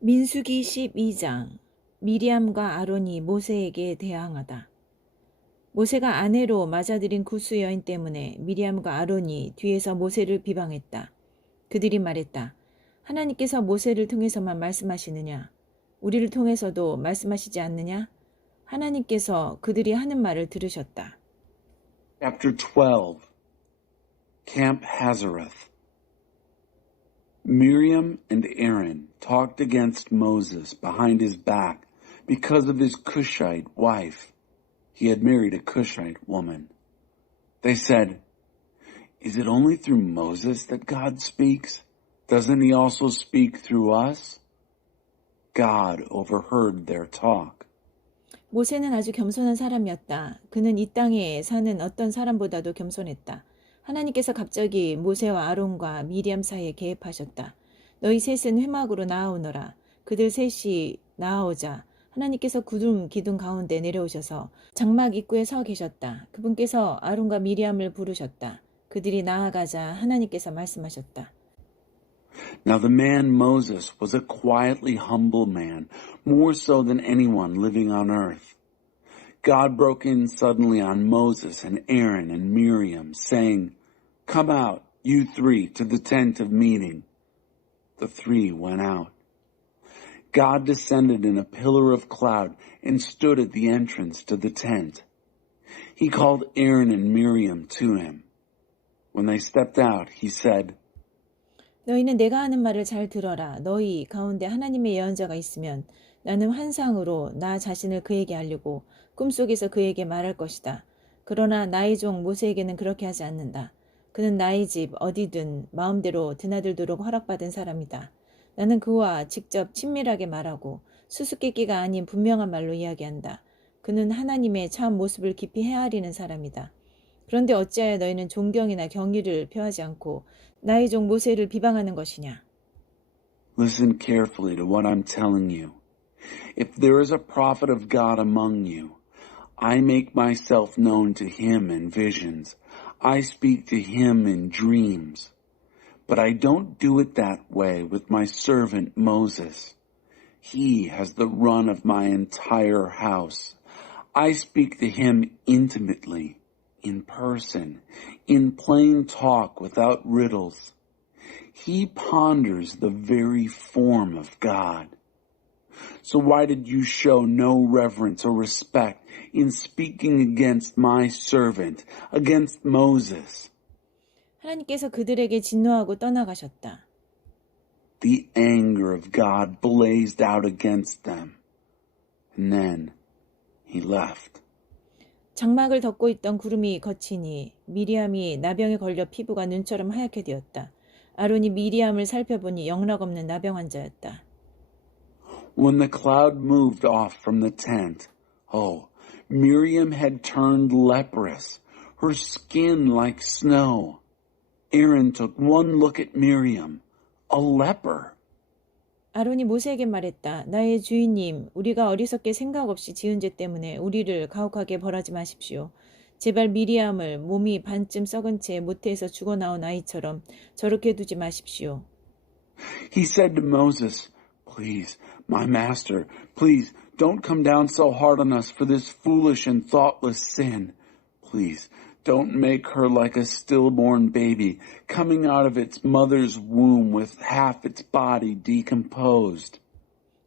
민수기 12장 미리암과 아론이 모세에게 대항하다. 모세가 아내로 맞아들인 구스 여인 때문에 미리암과 아론이 뒤에서 모세를 비방했다. 그들이 말했다. 하나님께서 모세를 통해서만 말씀하시느냐? 우리를 통해서도 말씀하시지 않느냐? 하나님께서 그들이 하는 말을 들으셨다. Chapter 12, Camp Hazareth. Miriam and Aaron talked against Moses behind his back because of his Cushite wife. He had married a Cushite woman. They said, "Is it only through Moses that God speaks? Doesn't he also speak through us?" God overheard their talk. 모세는 아주 겸손한 사람이었다. 그는 이 땅에 사는 어떤 사람보다도 겸손했다. 하나님께서 갑자기 모세와 아론과 미리암 사이에 개입하셨다. 너희 셋은 회막으로 나아오너라. 그들 셋이 나아오자 하나님께서 구름 기둥 가운데 내려오셔서 장막 입구에 서 계셨다. 그분께서 아론과 미리암을 부르셨다. 그들이 나아가자 하나님께서 말씀하셨다. Now the man Moses was a quietly humble man, more so than anyone living on earth. God broke in suddenly on Moses and Aaron and Miriam, saying, "Come out, you three, to the tent of meeting." The three went out. God descended in a pillar of cloud and stood at the entrance to the tent. He called Aaron and Miriam to him. When they stepped out, he said, 너희는 내가 하는 말을 잘 들어라. 너희 가운데 하나님의 예언자가 있으면 나는 환상으로 나 자신을 그에게 알리고 꿈속에서 그에게 말할 것이다. 그러나 나의 종 모세에게는 그렇게 하지 않는다. 그는 나의 집 어디든 마음대로 드나들도록 허락받은 사람이다. 나는 그와 직접 친밀하게 말하고 수수께끼가 아닌 분명한 말로 이야기한다. 그는 하나님의 참 모습을 깊이 헤아리는 사람이다. 그런데 어찌하여 너희는 존경이나 경의를 표하지 않고 나의 종 모세를 비방하는 것이냐? "Listen carefully to what I'm telling you. If there is a prophet of God among you, I make myself known to him in visions. I speak to him in dreams. But I don't do it that way with my servant Moses. He has the run of my entire house. I speak to him intimately, in person, in plain talk without riddles. He ponders the very form of God. So why did you show no reverence or respect in speaking against my servant, against Moses?" 하나님께서 그들에게 진노하고 떠나가셨다. The anger of God blazed out against them. And then he left. 장막을 덮고 있던 구름이 걷히니 미리암이 나병에 걸려 피부가 눈처럼 하얗게 되었다. 아론이 미리암을 살펴보니 영락없는 나병 환자였다. When the cloud moved off from the tent, Miriam had turned leprous, her skin like snow. Aaron took one look at Miriam, a leper. 아론이 모세에게 말했다. 나의 주인님, 우리가 어리석게 생각 없이 지은 죄 때문에 우리를 가혹하게 벌하지 마십시오. 제발 미리암을 몸이 반쯤 썩은 채 모태에서 죽어나온 아이처럼 저렇게 두지 마십시오. He said to Moses, "Please, my master, please don't come down so hard on us for this foolish and thoughtless sin. Please, don't make her like a stillborn baby coming out of its mother's womb with half its body decomposed."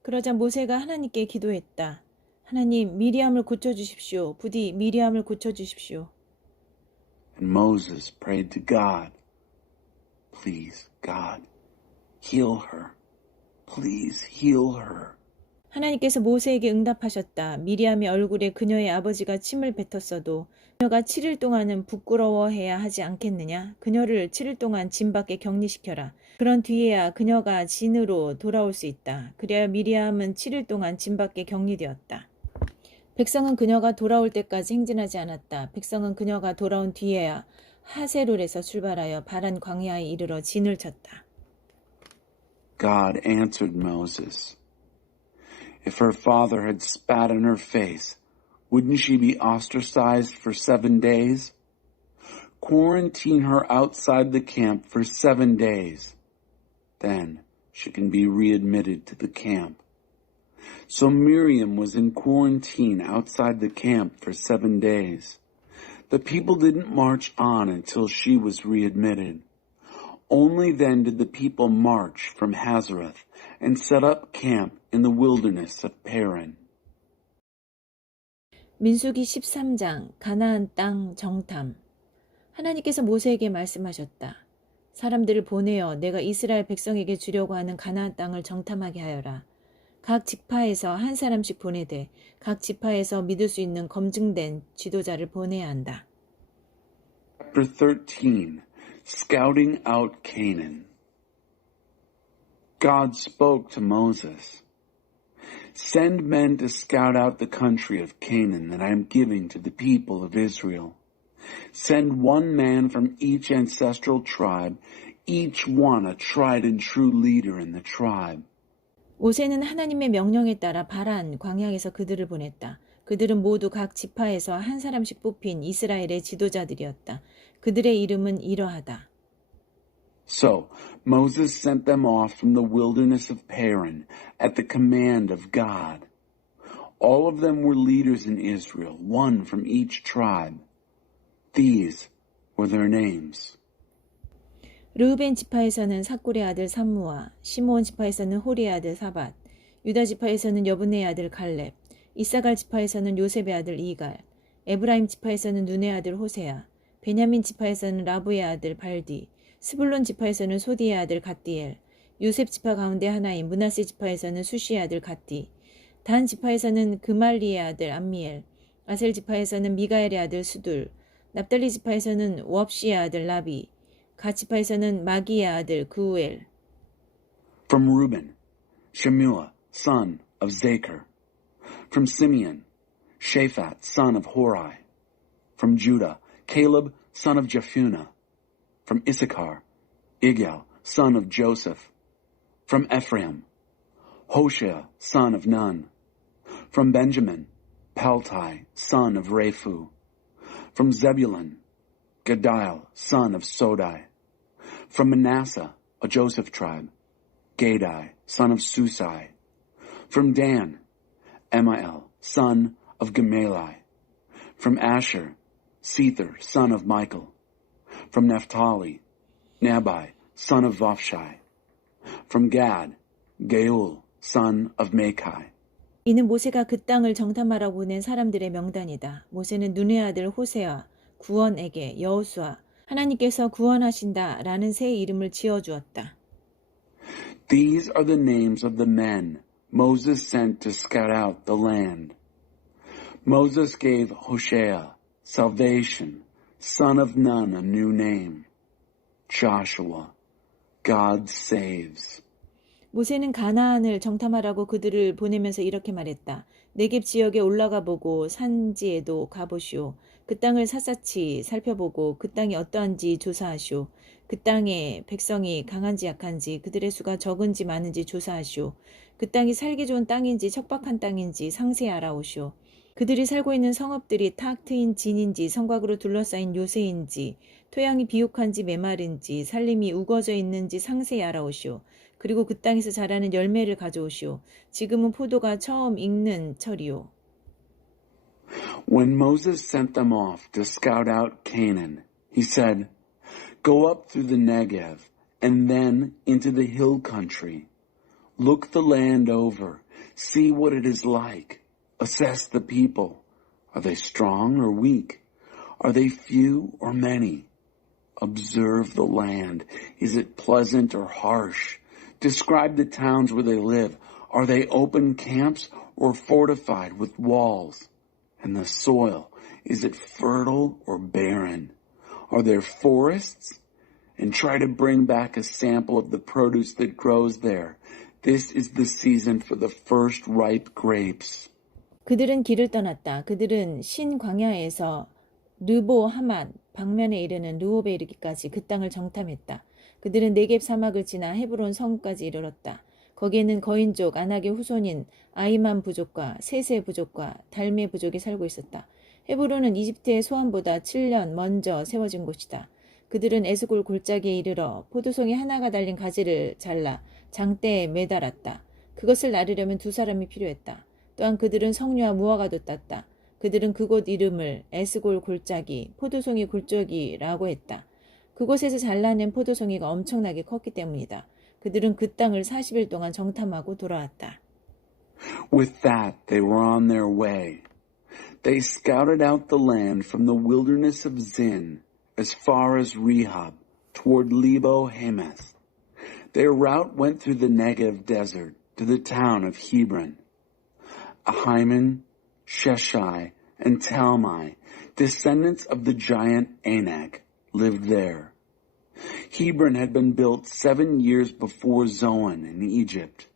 그러자 모세가 하나님께 기도했다. 하나님, 미리암을 고쳐주십시오. 부디 미리암을 고쳐주십시오. And Moses prayed to God, "Please, God, heal her. Please heal her." 하나님께서 모세에게 응답하셨다. 미리암의 얼굴에 그녀의 아버지가 침을 뱉었어도 그녀가 7일 동안은 부끄러워해야 하지 않겠느냐? 그녀를 7일 동안 진 밖에 격리시켜라. 그런 뒤에야 그녀가 진으로 돌아올 수 있다. 그래야 미리암은 7일 동안 진 밖에 격리되었다. 백성은 그녀가 돌아올 때까지 행진하지 않았다. 백성은 그녀가 돌아온 뒤에야 하세롤에서 출발하여 바란 광야에 이르러 진을 쳤다. God answered Moses, "If her father had spat in her face, wouldn't she be ostracized for 7 days? Quarantine her outside the camp for 7 days. Then she can be readmitted to the camp. So Miriam was in quarantine outside the camp for 7 days. The people didn't march on until she was readmitted. Only then did the people march from Hazareth and set up camp in the wilderness of Paran. 민수기 13장 가나안 땅 정탐. 하나님께서 모세에게 말씀하셨다. 사람들을 보내어 내가 이스라엘 백성에게 주려고 하는 가나안 땅을 정탐하게 하여라. 각 지파에서 한 사람씩 보내되 각 지파에서 믿을 수 있는 검증된 지도자를 보내야 한다. Chapter 13, Scouting Out Canaan. God spoke to Moses. Send men to scout out the country of Canaan that I am giving to the people of Israel. Send one man from each ancestral tribe, each one a tried and true leader in the tribe. 모세는 하나님의 명령에 따라 바란 광야에서 그들을 보냈다. 그들은 모두 각 지파에서 한 사람씩 뽑힌 이스라엘의 지도자들이었다. 그들의 이름은 이러하다. So Moses sent them off from the wilderness of Paran at the command of God. All of them were leaders in Israel, one from each tribe. These were their names. 르우벤 지파에서는 삭굴의 아들 삼무와 시므온 지파에서는 호리의 아들 사밧, 유다 지파에서는 여분의 아들 갈렙, 이사갈 지파에서는 요셉의 아들 이갈, 에브라임 지파에서는 눈의 아들 호세아, 베냐민 지파에서는 라부의 아들 발디, 스불론 지파에서는 소디의 아들 갓디엘, 요셉 지파 가운데 하나인 므낫세 지파에서는 수시의 아들 갓디, 단 지파에서는 그말리의 아들 암미엘, 아셀 지파에서는 미가엘의 아들 수둘, 납달리 지파에서는 웁시의 아들 라비, 갓 지파에서는 마기의 아들 그우엘. From Reuben, Shemua, son of Zachar. From Simeon, Shaphat, son of Hori. From Judah, Caleb, son of Jephunneh. From Issachar, Igal, son of Joseph. From Ephraim, Hoshea, son of Nun. From Benjamin, Paltai, son of Raphu. From Zebulun, Gadiel, son of Sodai. From Manasseh, a Joseph tribe, Gadai, son of Susai. From Dan, Amiel, son of Gemalli. From Asher, Sether, son of Michael. From Naphtali, Nabai, son of Vophshai. From Gad, Geul, son of Machi. 이는 모세가 그 땅을 정탐하라고 보낸 사람들의 명단이다. 모세는 눈의 아들 호세아, 구원에게 여호수아, 하나님께서 구원하신다 라는 새 이름을 지어주었다. These are the names of the men Moses sent to scout out the land. Moses gave Hoshea, salvation, son of Nun, a new name. Joshua, God saves. 모세는 가나안을 정탐하라고 그들을 보내면서 이렇게 말했다. 네겝 지역에 올라가 보고 산지에도 가보시오. 그 땅을 샅샅이 살펴보고 그 땅이 어떠한지 조사하시오. 그 땅의 백성이 강한지 약한지 그들의 수가 적은지 많은지 조사하시오. 그 땅이 살기 좋은 땅인지 척박한 땅인지 상세히 알아오시오. 그들이 살고 있는 성읍들이 탁 트인 진인지 성곽으로 둘러싸인 요새인지 토양이 비옥한지 메마른지 살림이 우거져 있는지 상세히 알아오시오. 그리고 그 땅에서 자라는 열매를 가져오시오. 지금은 포도가 처음 익는 철이오. When Moses sent them off to scout out Canaan, he said, Go up through the Negev and then into the hill country. Look the land over. See what it is like. Assess the people. Are they strong or weak? Are they few or many? Observe the land. Is it pleasant or harsh? Describe the towns where they live. Are they open camps or fortified with walls? And the soil, is it fertile or barren? Are there forests? And try to bring back a sample of the produce that grows there. This is the season for the first ripe grapes. 그들은 길을 떠났다. 그들은 신 광야에서 르보 하맛 방면에 이르는 르홉에 이르기까지 그 땅을 정탐했다. 그들은 네겝 사막을 지나 헤브론 성까지 이르렀다. 거기에는 거인족 아낙의 후손인 아이만 부족과 세세 부족과 달메 부족이 살고 있었다. 헤브론은 이집트의 소환보다 7년 먼저 세워진 곳이다. 그들은 에스골 골짜기에 이르러 포도송이 하나가 달린 가지를 잘라 장대에 매달았다. 그것을 나르려면 두 사람이 필요했다. 또한 그들은 석류와 무화과도 땄다. 그들은 그곳 이름을 에스골 골짜기, 포도송이 골짜기라고 했다. 그곳에서 잘라낸 포도송이가 엄청나게 컸기 때문이다. 그들은 그 땅을 40일 동안 정탐하고 돌아왔다. With that, they were on their way. They scouted out the land from the wilderness of Zin as far as Rehob, toward Lebo Hamath. Their route went through the Negev desert to the town of Hebron. Ahiman, Sheshai, and Talmai, descendants of the giant Anak, lived there. Hebron had been built 7 years before Zoan in Egypt.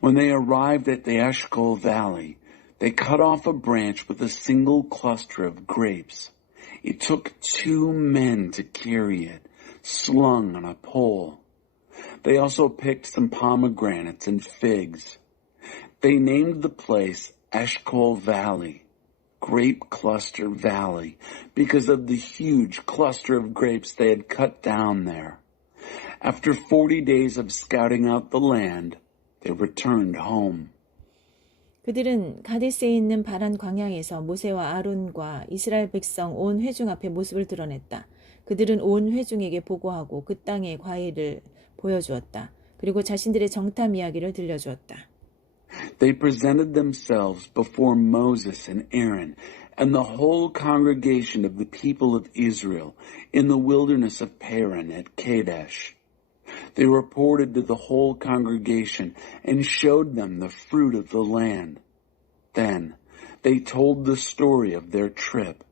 When they arrived at the Eshcol Valley, they cut off a branch with a single cluster of grapes. It took 2 men to carry it, slung on a pole. They also picked some pomegranates and figs. They named the place Eshcol Valley, Grape Cluster Valley, because of the huge cluster of grapes they had cut down there. After 40 days of scouting out the land, they returned home. 그들은 가데스에 있는 바란 광야에서 모세와 아론과 이스라엘 백성 온 회중 앞에 모습을 드러냈다. 그들은 온 회중에게 보고하고 그 땅의 과일을 보여주었다. 그리고 자신들의 정탐 이야기를 들려주었다. They presented themselves before Moses and Aaron and the whole congregation of the people of Israel in the wilderness of Paran at Kadesh. They reported to the whole congregation and showed them the fruit of the land. Then they told the story of their trip.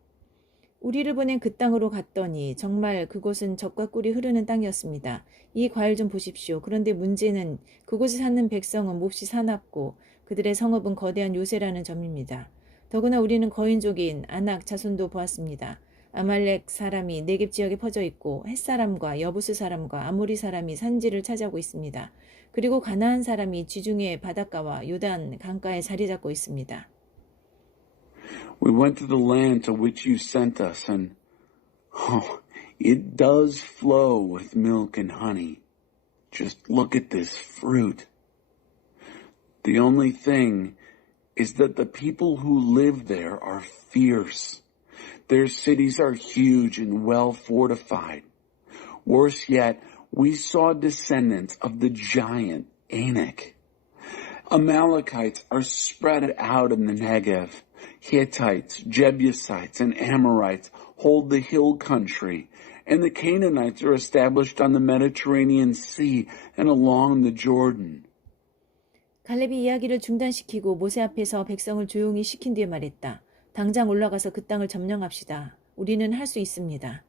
우리를 보낸 그 땅으로 갔더니 정말 그곳은 젖과 꿀이 흐르는 땅이었습니다. 이 과일 좀 보십시오. 그런데 문제는 그곳에 사는 백성은 몹시 사납고 그들의 성읍은 거대한 요새라는 점입니다. 더구나 우리는 거인족인 아낙 자손도 보았습니다. 아말렉 사람이 네겝 지역에 퍼져 있고 헷사람과 여부스 사람과 아모리 사람이 산지를 차지하고 있습니다. 그리고 가나안 사람이 지중해 바닷가와 요단 강가에 자리 잡고 있습니다. We went to the land to which you sent us, and it does flow with milk and honey. Just look at this fruit. The only thing is that the people who live there are fierce. Their cities are huge and well fortified. Worse yet, we saw descendants of the giant Anak. Amalekites are spread out in the Negev. Hittites, Jebusites, and Amorites hold the hill country, and the Canaanites are established on the Mediterranean Sea and along the Jordan. 갈렙이 이야기를 중단시키고 모세 앞에서 백성을 조용히 시킨 뒤에 말했다. 당장 올라가서 그 땅을 점령합시다. 우리는 할 수 있습니다.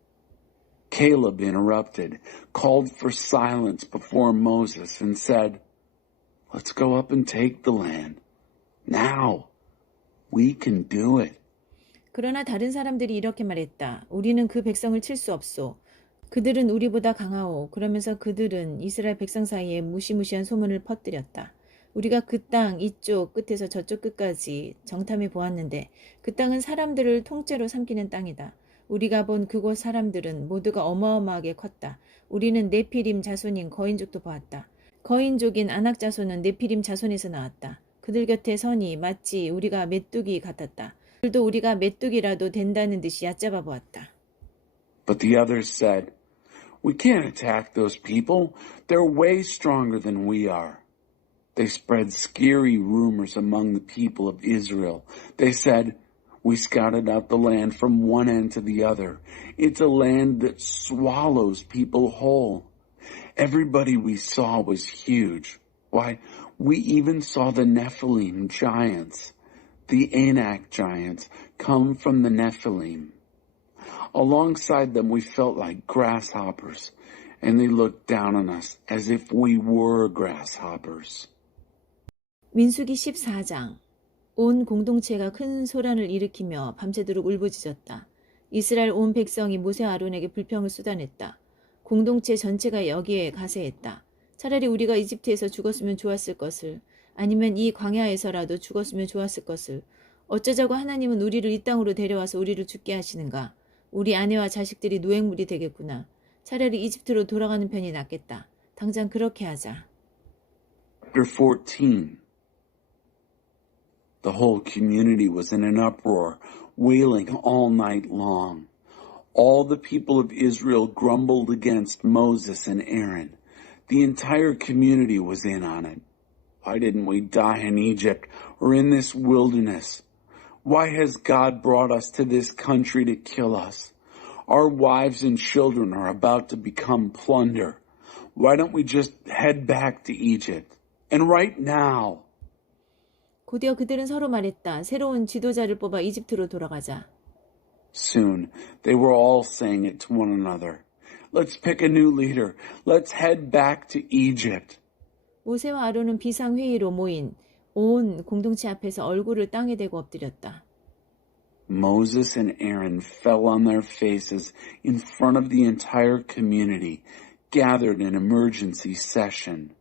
Caleb interrupted, called for silence before Moses, and said, Let's go up and take the land. Now. We can do it. 그러나 다른 사람들이 이렇게 말했다. 우리는 그 백성을 칠 수 없소. 그들은 우리보다 강하오. 그러면서 그들은 이스라엘 백성 사이에 무시무시한 소문을 퍼뜨렸다. 우리가 그 땅 이쪽 끝에서 저쪽 끝까지 정탐해 보았는데 그 땅은 사람들을 통째로 삼키는 땅이다. 우리가 본 그곳 사람들은 모두가 어마어마하게 컸다. 우리는 네피림 자손인 거인족도 보았다. 거인족인 아낙 자손은 네피림 자손에서 나왔다. 그들 곁에 서니 마치 우리가 메뚜기 같았다. 그들도 우리가 메뚜기라도 된다는 듯이 얕잡아 보았다. But the others said, We can't attack those people. They're way stronger than we are. They spread scary rumors among the people of Israel. They said, We scouted out the land from one end to the other. It's a land that swallows people whole. Everybody we saw was huge. Why, we even saw the Nephilim giants, the Anak giants, come from the Nephilim. Alongside them we felt like grasshoppers, and they looked down on us as if we were grasshoppers. 민수기 14장. 온 공동체가 큰 소란을 일으키며 밤새도록 울부짖었다. 이스라엘 온 백성이 모세와 아론에게 불평을 쏟아냈다. 공동체 전체가 여기에 가세했다. 차라리 우리가 이집트에서 죽었으면 좋았을 것을, 아니면 이 광야에서라도 죽었으면 좋았을 것을. 어쩌자고 하나님은 우리를 이 땅으로 데려와서 우리를 죽게 하시는가. 우리 아내와 자식들이 노획물이 되겠구나. 차라리 이집트로 돌아가는 편이 낫겠다. 당장 그렇게 하자. Chapter 14. The whole community was in an uproar, wailing all night long. All the people of Israel grumbled against Moses and Aaron. The entire community was in on it. Why didn't we die in Egypt or in this wilderness? Why has God brought us to this country to kill us? Our wives and children are about to become plunder. Why don't we just head back to Egypt? And right now. 곧이어 그들은 서로 말했다. 새로운 지도자를 뽑아 이집트로 돌아가자. Soon, they were all saying it to one another. Let's pick a new leader. Let's head back to Egypt. 모세와 아론은 비상회의로 모인 온 공동체 앞에서 얼굴을 땅에 대고 엎드렸다. Moses and Aaron fell on their faces in front of the entire community, gathered in emergency session.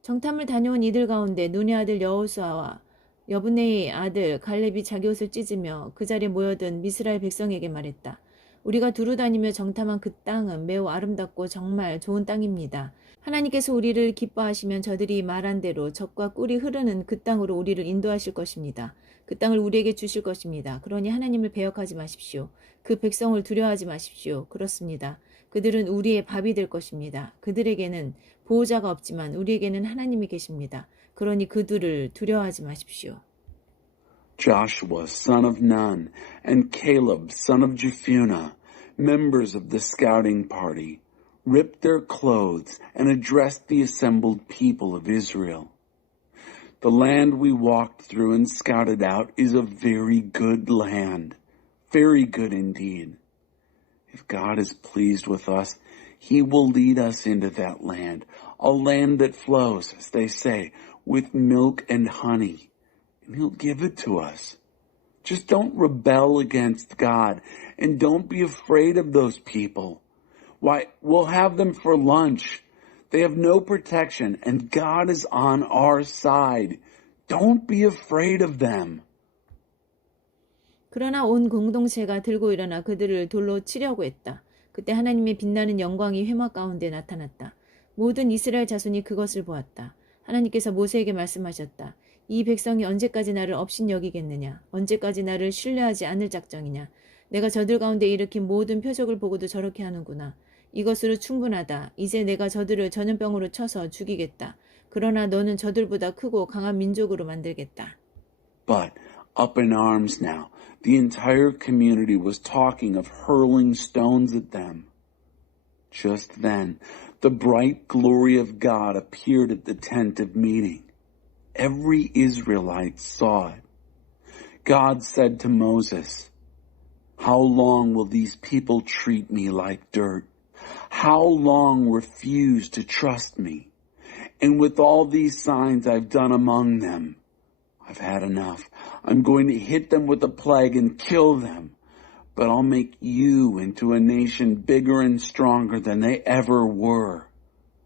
정탐을 다녀온 이들 가운데 눈의 아들 여호수아와 여분네의 아들 갈렙이 자기 옷을 찢으며 그 자리에 모여든 이스라엘 백성에게 말했다. 우리가 두루 다니며 정탐한 그 땅은 매우 아름답고 정말 좋은 땅입니다. 하나님께서 우리를 기뻐하시면 저들이 말한 대로 젖과 꿀이 흐르는 그 땅으로 우리를 인도하실 것입니다. 그 땅을 우리에게 주실 것입니다. 그러니 하나님을 배역하지 마십시오. 그 백성을 두려워하지 마십시오. 그렇습니다. 그들은 우리의 밥이 될 것입니다. 그들에게는 보호자가 없지만 우리에게는 하나님이 계십니다. 그러니 그들을 두려워하지 마십시오. Joshua, son of Nun, and Caleb, son of Jephunneh, members of the scouting party, ripped their clothes and addressed the assembled people of Israel. The land we walked through and scouted out is a very good land, very good indeed. If God is pleased with us, He will lead us into that land, a land that flows, as they say, with milk and honey, and He'll give it to us. Just don't rebel against God, and don't be afraid of those people. Why, we'll have them for lunch. They have no protection, and God is on our side. Don't be afraid of them. 그러나 온 공동체가 들고 일어나 그들을 돌로 치려고 했다. 그때 하나님의 빛나는 영광이 회막 가운데 나타났다. 모든 이스라엘 자손이 그것을 보았다. 하나님께서 모세에게 말씀하셨다. 이 백성이 언제까지 나를 업신여기겠느냐? 언제까지 나를 신뢰하지 않을 작정이냐? 내가 저들 가운데 일으킨 모든 표적을 보고도 저렇게 하는구나. 이것으로 충분하다. 이제 내가 저들을 전염병으로 쳐서 죽이겠다. 그러나 너는 저들보다 크고 강한 민족으로 만들겠다. But up in arms now, the entire community was talking of hurling stones at them. Just then, the bright glory of God appeared at the tent of meeting. Every Israelite saw it. God said to Moses, "How long will these people treat me like dirt? How long refuse to trust me? And with all these signs I've done among them, I've had enough. I'm going to hit them with a plague and kill them. But I'll make you into a nation bigger and stronger than they ever were."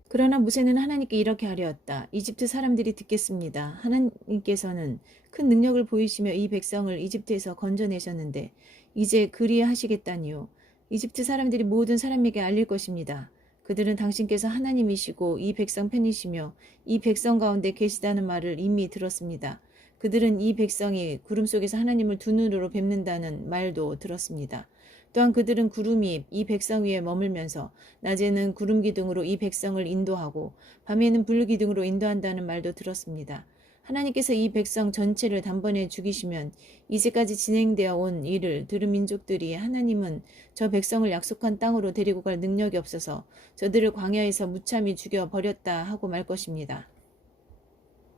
그러나 모세는 하나님께 이렇게 하려었다. 이집트 사람들이 듣겠습니다. 하나님께서는 큰 능력을 보이시며 이 백성을 이집트에서 건져내셨는데 이제 그리하시겠다니요. 이집트 사람들이 모든 사람에게 알릴 것입니다. 그들은 당신께서 하나님이시고 이 백성 편이시며 이 백성 가운데 계시다는 말을 이미 들었습니다. 그들은 이 백성이 구름 속에서 하나님을 두 눈으로 뵙는다는 말도 들었습니다. 또한 그들은 구름이 이 백성 위에 머물면서 낮에는 구름 기둥으로 이 백성을 인도하고 밤에는 불 기둥으로 인도한다는 말도 들었습니다. 하나님께서 이 백성 전체를 단번에 죽이시면 이제까지 진행되어 온 일을 들은 민족들이 하나님은 저 백성을 약속한 땅으로 데리고 갈 능력이 없어서 저들을 광야에서 무참히 죽여버렸다 하고 말 것입니다.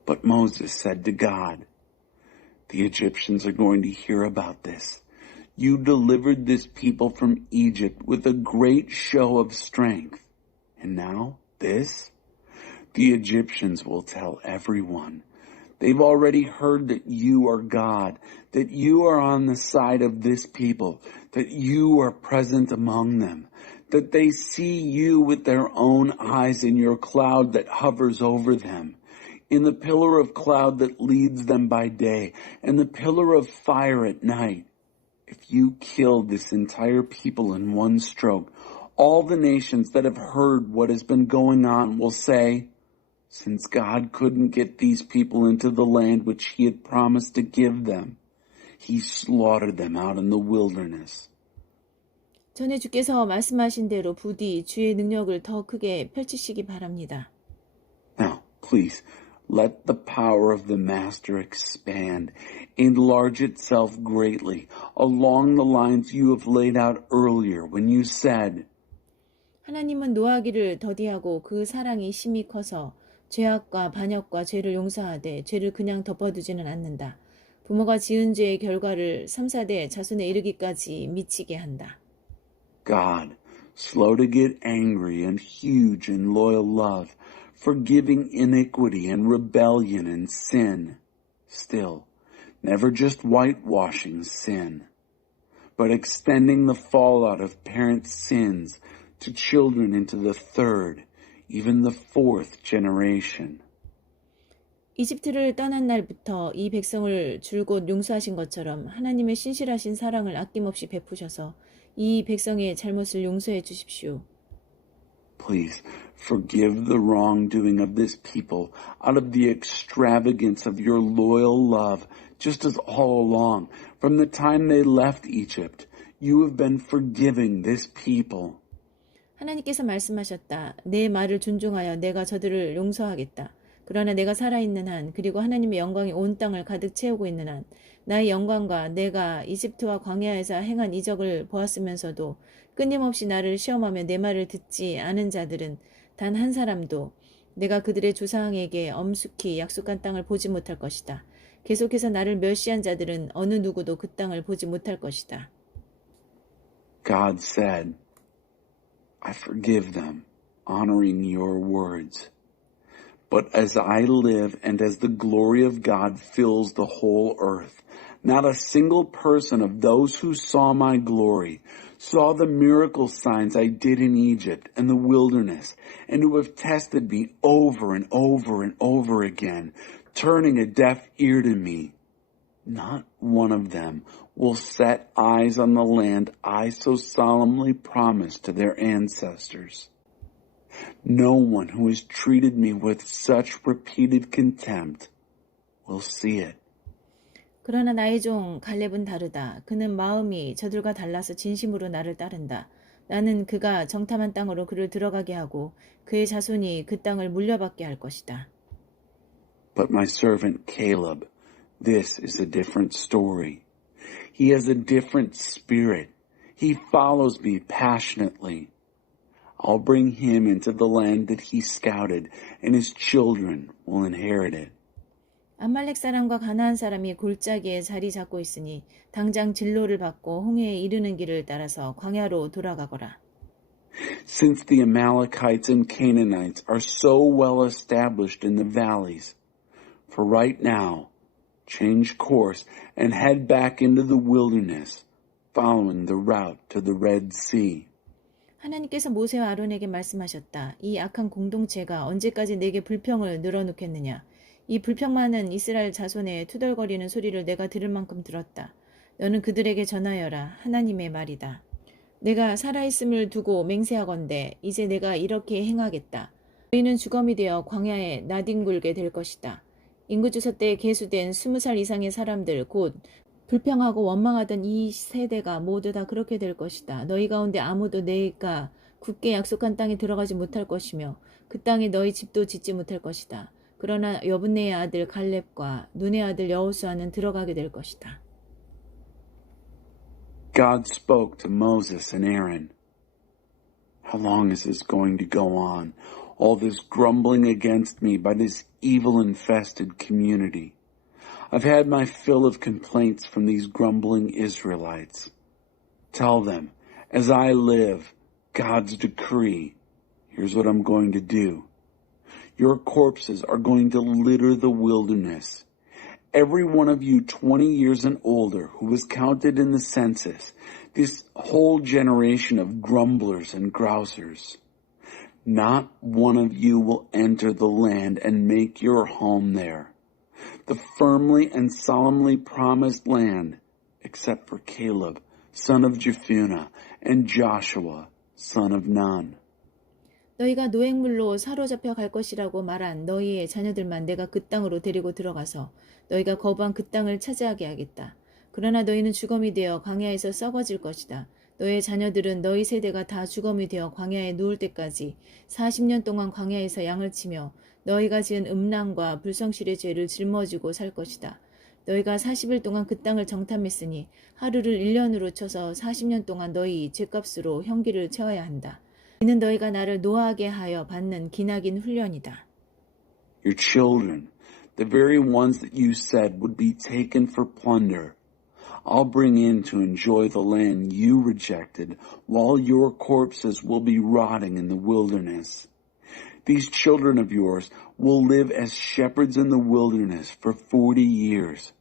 But Moses said to God, "The Egyptians are going to hear about this. You delivered this people from Egypt with a great show of strength. And now, this? The Egyptians will tell everyone. They've already heard that you are God, that you are on the side of this people, that you are present among them, that they see you with their own eyes in your cloud that hovers over them, in the pillar of cloud that leads them by day, and the pillar of fire at night. If you kill this entire people in one stroke, all the nations that have heard what has been going on will say, Since God couldn't get these people into the land which he had promised to give them, he slaughtered them out in the wilderness. 전에 주께서 말씀하신 대로 부디 주의 능력을 더 크게 펼치시기 바랍니다. Now, please, let the power of the Master expand, enlarge itself greatly, along the lines you have laid out earlier when you said, 하나님은 노하기를 더디하고 그 사랑이 심히 커서 죄악과 반역과 죄를 용서하되 죄를 그냥 덮어두지는 않는다. 부모가 지은 죄의 결과를 3, 4대 자손에 이르기까지 미치게 한다. God, slow to get angry and huge in loyal love, forgiving iniquity and rebellion and sin. Still, never just whitewashing sin, but extending the fallout of parents' sins to children into the third, even the fourth generation. 이집트를 떠난 날부터 이 백성을 줄곧 용서하신 것처럼 하나님의 신실하신 사랑을 아낌없이 베푸셔서 이 백성의 잘못을 용서해 주십시오. Please forgive the wrongdoing of this people out of the extravagance of your loyal love, just as all along, from the time they left Egypt, you have been forgiving this people. 하나님께서 말씀하셨다. 내 말을 존중하여 내가 저들을 용서하겠다. 그러나 내가 살아있는 한, 그리고 하나님의 영광이 온 땅을 가득 채우고 있는 한, 나의 영광과 내가 이집트와 광야에서 행한 이적을 보았으면서도 끊임없이 나를 시험하며 내 말을 듣지 않은 자들은 단 한 사람도 내가 그들의 조상에게 엄숙히 약속한 땅을 보지 못할 것이다. 계속해서 나를 멸시한 자들은 어느 누구도 그 땅을 보지 못할 것이다. God said, I forgive them, honoring your words. But as I live and as the glory of God fills the whole earth, not a single person of those who saw my glory saw the miracle signs I did in Egypt and the wilderness, and who have tested me over and over and over again, turning a deaf ear to me. Not one of them will set eyes on the land I so solemnly promised to their ancestors. No one who has treated me with such repeated contempt will see it. 그러나 나의 종 갈렙은 다르다. 그는 마음이 저들과 달라서 진심으로 나를 따른다. 나는 그가 정탐한 땅으로 그를 들어가게 하고 그의 자손이 그 땅을 물려받게 할 것이다. But my servant Caleb, this is a different story. He has a different spirit. He follows me passionately. I'll bring him into the land that he scouted, and his children will inherit it. 아말렉 사람과 가나안 사람이 골짜기에 자리 잡고 있으니 당장 진로를 받고 홍해에 이르는 길을 따라서 광야로 돌아가거라. Since the Amalekites and Canaanites are so well established in the valleys, for right now, change course and head back into the wilderness, following the route to the Red Sea. 하나님께서 모세와 아론에게 말씀하셨다. 이 악한 공동체가 언제까지 내게 불평을 늘어놓겠느냐. 이 불평 많은 이스라엘 자손의 투덜거리는 소리를 내가 들을 만큼 들었다. 너는 그들에게 전하여라. 하나님의 말이다. 내가 살아있음을 두고 맹세하건대 이제 내가 이렇게 행하겠다. 너희는 주검이 되어 광야에 나뒹굴게 될 것이다. 인구조사 때 계수된 20살 이상의 사람들 곧 불평하고 원망하던 이 세대가 모두 다 그렇게 될 것이다. 너희 가운데 아무도 내가 굳게 약속한 땅에 들어가지 못할 것이며 그 땅에 너희 집도 짓지 못할 것이다. 그러나 여분네의 아들 갈렙과 눈의 아들 여호수아는 들어가게 될 것이다. God spoke to Moses and Aaron. How long is this going to go on? All this grumbling against me by this evil-infested community. I've had my fill of complaints from these grumbling Israelites. Tell them, as I live, God's decree, here's what I'm going to do. Your corpses are going to litter the wilderness. Every one of you 20 years and older who was counted in the census, this whole generation of grumblers and grousers, not one of you will enter the land and make your home there. The firmly and solemnly promised land, except for Caleb, son of Jephunneh, and Joshua, son of Nun. 너희가 노획물로 사로잡혀 갈 것이라고 말한 너희의 자녀들만 내가 그 땅으로 데리고 들어가서 너희가 거부한 그 땅을 차지하게 하겠다. 그러나 너희는 주검이 되어 광야에서 썩어질 것이다. 너희의 자녀들은 너희 세대가 다 주검이 되어 광야에 누울 때까지 40년 동안 광야에서 양을 치며 너희가 지은 음란과 불성실의 죄를 짊어지고 살 것이다. 너희가 40일 동안 그 땅을 정탐했으니 하루를 1년으로 쳐서 40년 동안 너희 죄값으로 형기를 채워야 한다. 이는 너희가 나를 노하게 하여 받는 기나긴 훈련이다. Your children, the very ones that you said would be taken for plunder, I'll bring in to enjoy the land you rejected, while your corpses will be rotting in the wilderness. These children of yours will live as shepherds in the wilderness for 40 years,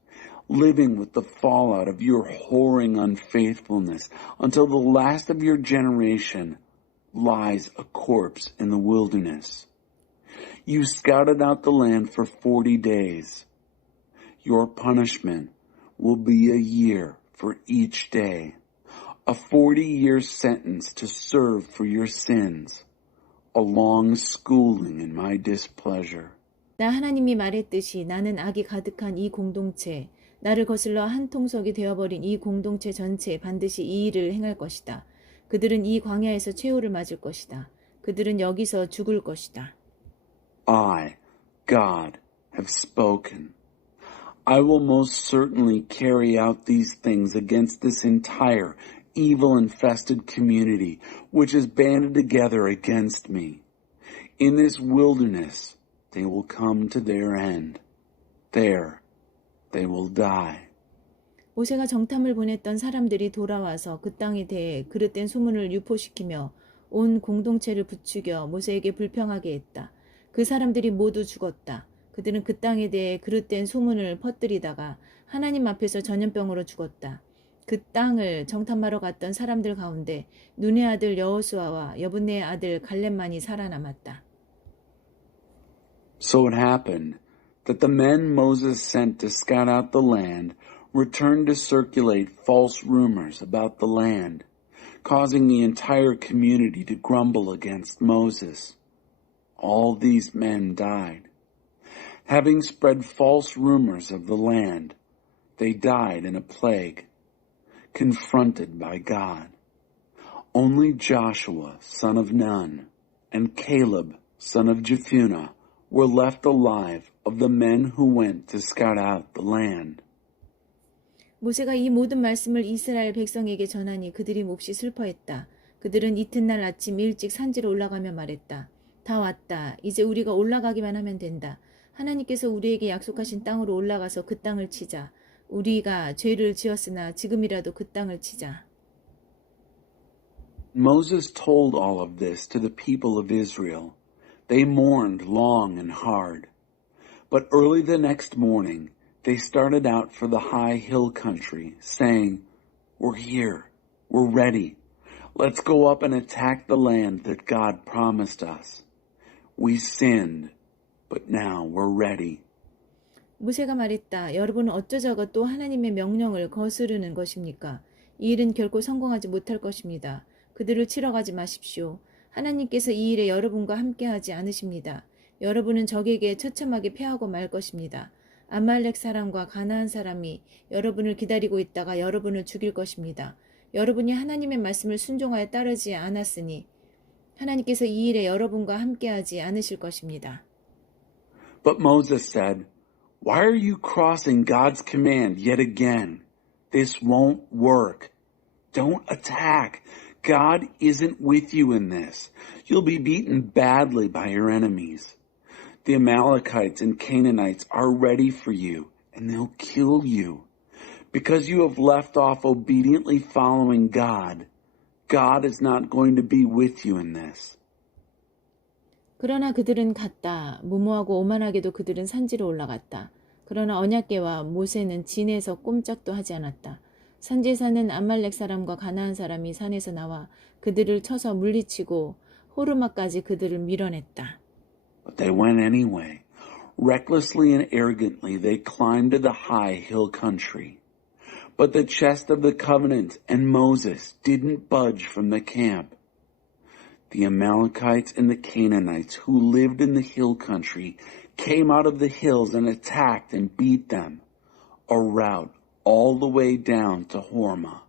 living with the fallout of your whoring unfaithfulness until the last of your generation lies a corpse in the wilderness. You scouted out the land for 40 days. Your punishment will be a year for each day, a 40-year sentence to serve for your sins, a long schooling in my displeasure. 나 하나님이 말했듯이 나는 악이 가득한 이 공동체, 나를 거슬러 한 통속이 되어버린 이 공동체 전체에 반드시 이 일을 행할 것이다. 그들은 이 광야에서 최후를 맞을 것이다. 그들은 여기서 죽을 것이다. I, God, have spoken. I will most certainly carry out these things against this entire evil-infested community which is banded together against me. In this wilderness they will come to their end. There they will die. 모세가 정탐을 보냈던 사람들이 돌아와서 그 땅에 대해 그릇된 소문을 유포시키며 온 공동체를 부추겨 모세에게 불평하게 했다. 그 사람들이 모두 죽었다. 그들은 그 땅에 대해 그릇된 소문을 퍼뜨리다가 하나님 앞에서 전염병으로 죽었다. 그 땅을 정탐하러 갔던 사람들 가운데 눈의 아들 여호수아와 여분네의 아들 갈렙만이 살아남았다. So it happened that the men Moses sent to scout out the land returned to circulate false rumors about the land, causing the entire community to grumble against Moses. All these men died. Having spread false rumors of the land, they died in a plague, confronted by God. Only Joshua, son of Nun, and Caleb, son of Jephunneh, were left alive of the men who went to scout out the land. 모세가 이 모든 말씀을 이스라엘 백성에게 전하니 그들이 몹시 슬퍼했다. 그들은 이튿날 아침 일찍 산지로 올라가며 말했다. 다 왔다. 이제 우리가 올라가기만 하면 된다. 하나님께서 우리에게 약속하신 땅으로 올라가서 그 땅을 치자. 우리가 죄를 지었으나 지금이라도 그 땅을 치자. Moses told all of this to the people of Israel. They mourned long and hard. But early the next morning, they started out for the high hill country, saying, "We're here. We're ready. Let's go up and attack the land that God promised us. We sinned, but now we're ready." 모세가 말했다. 여러분은 어쩌자고 또 하나님의 명령을 거스르는 것입니까? 이 일은 결코 성공하지 못할 것입니다. 그들을 치러 가지 마십시오. 하나님께서 이 일에 여러분과 함께하지 않으십니다. 여러분은 적에게 처참하게 패하고 말 것입니다. 아말렉 사람과 가나안 사람이 여러분을 기다리고 있다가 여러분을 죽일 것입니다. 여러분이 하나님의 말씀을 순종하여 따르지 않았으니 하나님께서 이 일에 여러분과 함께하지 않으실 것입니다. But Moses said, "Why are you crossing God's command yet again? This won't work. Don't attack. God isn't with you in this. You'll be beaten badly by your enemies. The Amalekites and Canaanites are ready for you, and they'll kill you. Because you have left off obediently following God, God is not going to be with you in this." 그러나 그들은 갔다. 무모하고 오만하게도 그들은 산지로 올라갔다. 그러나 언약궤와 모세는 진에서 꼼짝도 하지 않았다. 산지에 사는 아말렉 사람과 가나안 사람이 산에서 나와 그들을 쳐서 물리치고 호르마까지 그들을 밀어냈다. But they went anyway. Recklessly and arrogantly they climbed to the high hill country. But the chest of the covenant and Moses didn't budge from the camp. The Amalekites and the Canaanites who lived in the hill country came out of the hills and attacked and beat them, a rout all the way down to Hormah.